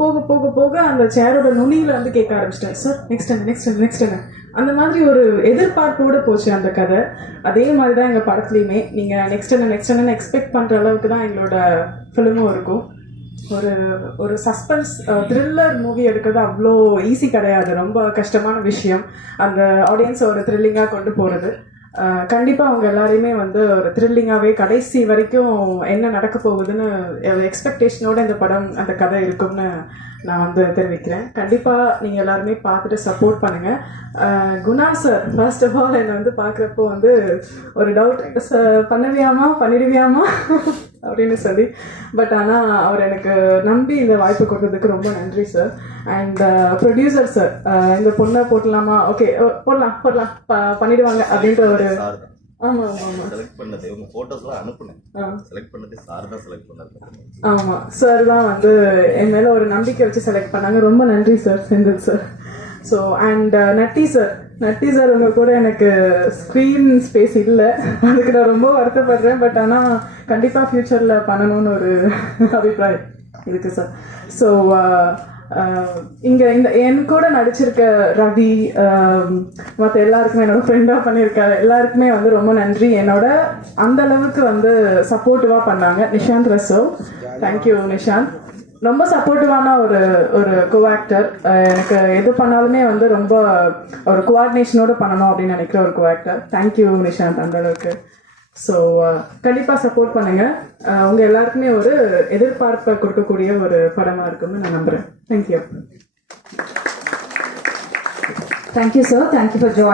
போக போக போக அந்த சேரோட நுனியில வந்து கேட்க ஆரம்பிச்சிட்டேன், சார் நெக்ஸ்ட் என்ன நெக்ஸ்ட் என்ன நெக்ஸ்ட் என்ன. அந்த மாதிரி ஒரு எதிர்பார்ப்போட போச்சு அந்த கதை. அதே மாதிரி தான் எங்கள் படத்துலையுமே நீங்கள் நெக்ஸ்ட் என்ன எக்ஸ்பெக்ட் பண்ணுற அளவுக்கு தான் எங்களோட ஃபிலிமும் இருக்கும். ஒரு சஸ்பென்ஸ் த்ரில்லர் மூவி எடுக்கிறது அவ்வளோ ஈஸி கிடையாது, ரொம்ப கஷ்டமான விஷயம். அந்த ஆடியன்ஸை ஒரு த்ரில்லிங்காக கொண்டு போகிறது. கண்டிப்பாக அவங்க எல்லாரையுமே வந்து ஒரு த்ரில்லிங்காகவே கடைசி வரைக்கும் என்ன நடக்க போகுதுன்னு எக்ஸ்பெக்டேஷனோட இந்த படம் அந்த கதை இருக்கும்னு நான் வந்து தெரிவிக்கிறேன். கண்டிப்பாக நீங்கள் எல்லாருமே பார்த்துட்டு சப்போர்ட் பண்ணுங்கள். Guna sir first of all என்னை வந்து பார்க்குறப்போ வந்து ஒரு டவுட், பண்ணிடுவியாமா அப்படின்னு சொல்லி. பட் ஆனால் அவர் எனக்கு நம்பி இந்த வாய்ப்பு கொடுத்ததுக்கு ரொம்ப நன்றி சார். அண்ட் ப்ரொடியூசர் சார், இந்த பொண்ணை போடலாமா, ஓகே போடலாம் பண்ணிடுவாங்க அப்படின்ற ஒரு சார் தான் வந்து என் மேல ஒரு நம்பிக்கை வச்சு செலக்ட் பண்ணாங்க. ரொம்ப நன்றி sir, Senthil sir. So and Natty sir உங்க கூட எனக்கு ஸ்க்ரீன் ஸ்பேஸ் இல்லை, அதுக்கு நான் ரொம்ப வருத்தப்படுறேன். பட் ஆனால் கண்டிப்பாக ஃப்யூச்சரில் பண்ணணும்னு ஒரு அபிப்பிராயம் இருக்கு சார். ஸோ இங்கே என் கூட நடிச்சிருக்க ரவி, மற்ற எல்லாருக்குமே என்னோட ஃப்ரெண்டாக பண்ணியிருக்காரு எல்லாருக்குமே வந்து ரொம்ப நன்றி. என்னோட அந்த அளவுக்கு வந்து சப்போர்ட்டிவாக பண்ணாங்க. நிஷாந்த் ரசோவ், தேங்க்யூ நிஷாந்த். ரொம்ப சப்போர்ட்டிவான ஒரு கோஆக்டர். எனக்கு எது பண்ணாலுமே வந்து ரொம்ப ஒரு கோஆர்டினேஷனோட பண்ணணும் அப்படின்னு நினைக்கிற ஒரு கோஆக்டர். தேங்க்யூ நிஷாந்த் அந்த அளவுக்கு. ஸோ கண்டிப்பாக சப்போர்ட் பண்ணுங்கள். உங்கள் எல்லாருக்குமே ஒரு எதிர்பார்ப்பை கொடுக்கக்கூடிய ஒரு படமாக இருக்கும்னு நான் நம்புகிறேன். Thank you. Thank you, sir. Thank you for joining.